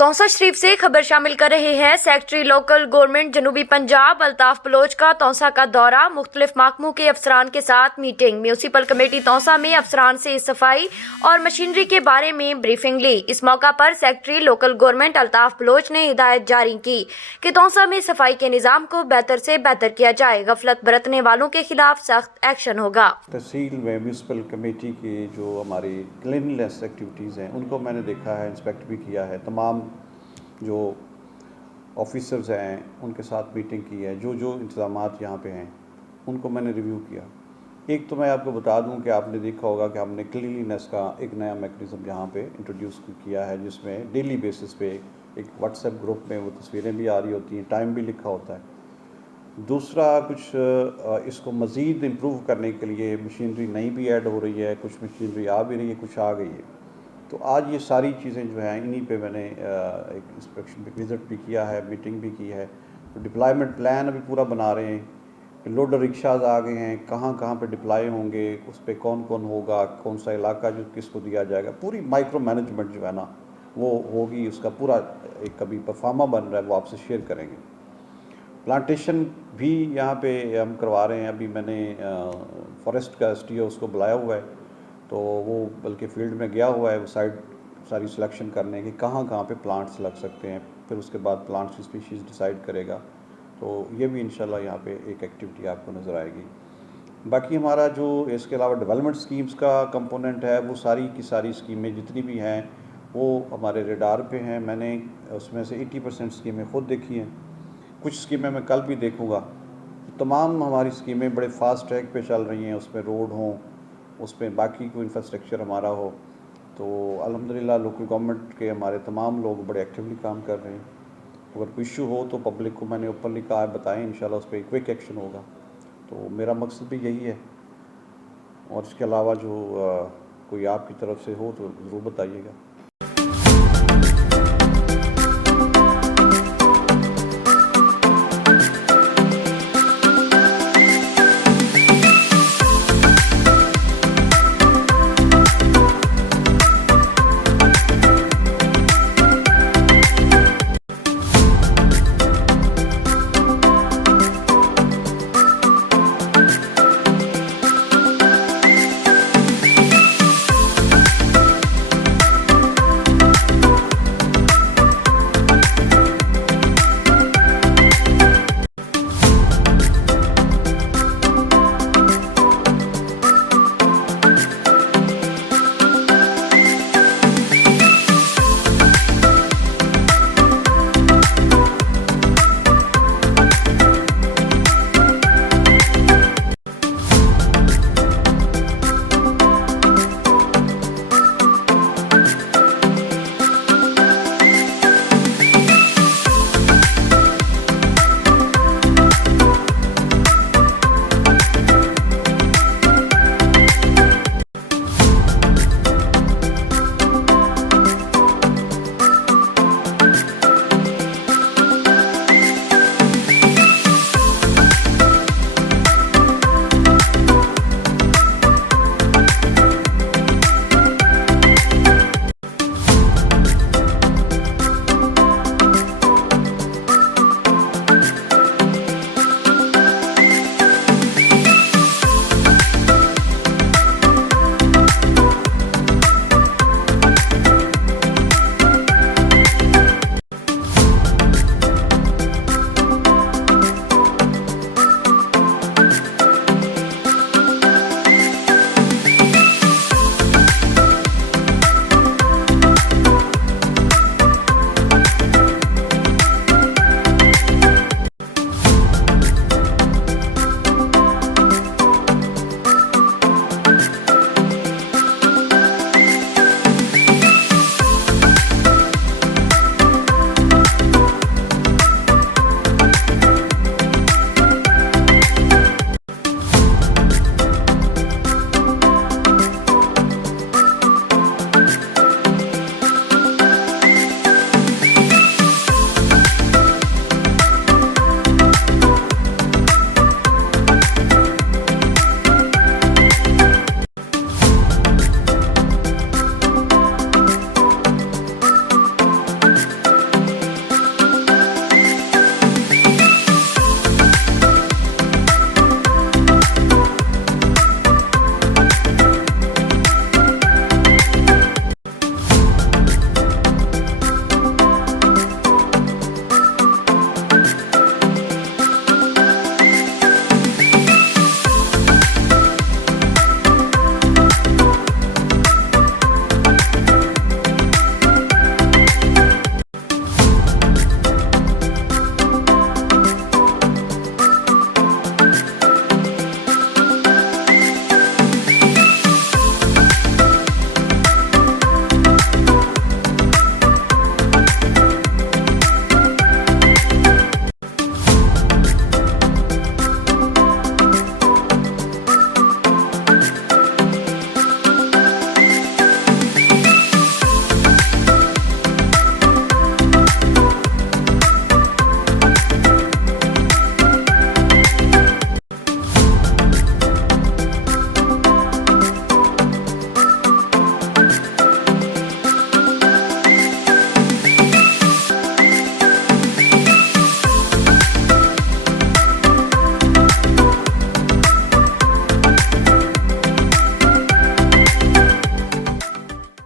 तौसा शरीफ से खबर शामिल कर रहे हैं सेक्रेटरी लोकल गवर्नमेंट जनूबी पंजाब अल्ताफ बलोच का तौसा का दौरा, मुख्तलिफ महकमों के अफसरान के साथ मीटिंग। म्यूनसिपल कमेटी तौसा में अफसरान से सफाई और मशीनरी के बारे में ब्रीफिंग ली। इस मौका पर secretary local government Altaf Baloch ने हिदायत जारी की कि तौसा में सफाई के निज़ाम को बेहतर से बेहतर किया जाए। गफलत बरतने वालों के खिलाफ सख्त एक्शन होगा। तहसील में म्यूनसिपल कमेटी की जो हमारी क्लीननेस एक्टिविटीज़ हैं उनको मैंने देखा है, इंस्पेक्ट भी किया है। तमाम जो ऑफिसर्स हैं उनके साथ मीटिंग की है। जो जो इंतज़ामात यहाँ पे हैं उनको मैंने रिव्यू किया। एक तो मैं आपको बता दूं कि आपने देखा होगा कि हमने क्लीनलीनेस का एक नया मैकेनिज़्म यहाँ पे इंट्रोड्यूस किया है, जिसमें डेली बेसिस पे एक व्हाट्सएप ग्रुप में वो तस्वीरें भी आ रही होती हैं, टाइम भी लिखा होता है। दूसरा, कुछ इसको मज़ीद इम्प्रूव करने के लिए मशीनरी नई भी ऐड हो रही है, कुछ मशीनरी आ भी रही है, कुछ आ गई है। तो आज ये सारी चीज़ें जो हैं इन्हीं पे मैंने एक इंस्पेक्शन पे विज़िट भी किया है, मीटिंग भी की है। तो डिप्लॉयमेंट प्लान अभी पूरा बना रहे हैं कि लोडर रिक्शाज आ गए हैं, कहाँ कहाँ पे डिप्लॉय होंगे, उस पर कौन कौन होगा, कौन सा इलाका जो किसको दिया जाएगा, पूरी माइक्रो मैनेजमेंट जो है ना वो होगी। उसका पूरा एक कभी परफार्मा बन रहा है, वो आपसे शेयर करेंगे। प्लांटेशन भी यहाँ पे हम करवा रहे हैं। अभी मैंने फॉरेस्ट का STO उसको बुलाया हुआ है, तो वो बल्कि फील्ड में गया हुआ है वो साइड सारी सिलेक्शन करने की कहाँ कहाँ पे प्लांट्स लग सकते हैं। फिर उसके बाद प्लांट्स की स्पीशीज़ डिसाइड करेगा। तो ये भी इंशाल्लाह यहाँ पे एक एक्टिविटी आपको नज़र आएगी। बाकी हमारा जो इसके अलावा डेवलपमेंट स्कीम्स का कंपोनेंट है, वो सारी की सारी स्कीमें जितनी भी हैं वो हमारे रेडार पे हैं। मैंने उसमें से 80% स्कीमें ख़ुद देखी हैं, कुछ स्कीमें मैं कल भी देखूँगा। तमाम हमारी स्कीमें बड़े फास्ट ट्रैक पे चल रही हैं, उसमें रोड हों, उसमें बाकी कोई इंफ्रास्ट्रक्चर हमारा हो। तो अल्हम्दुलिल्लाह लोकल गवर्नमेंट के हमारे तमाम लोग बड़े एक्टिवली काम कर रहे हैं। अगर कोई इशू हो तो पब्लिक को मैंने ओपनली कहा है, बताएं, इंशाल्लाह उस पर क्विक एक्शन होगा। तो मेरा मकसद भी यही है। और इसके अलावा जो कोई आपकी तरफ से हो तो ज़रूर बताइएगा।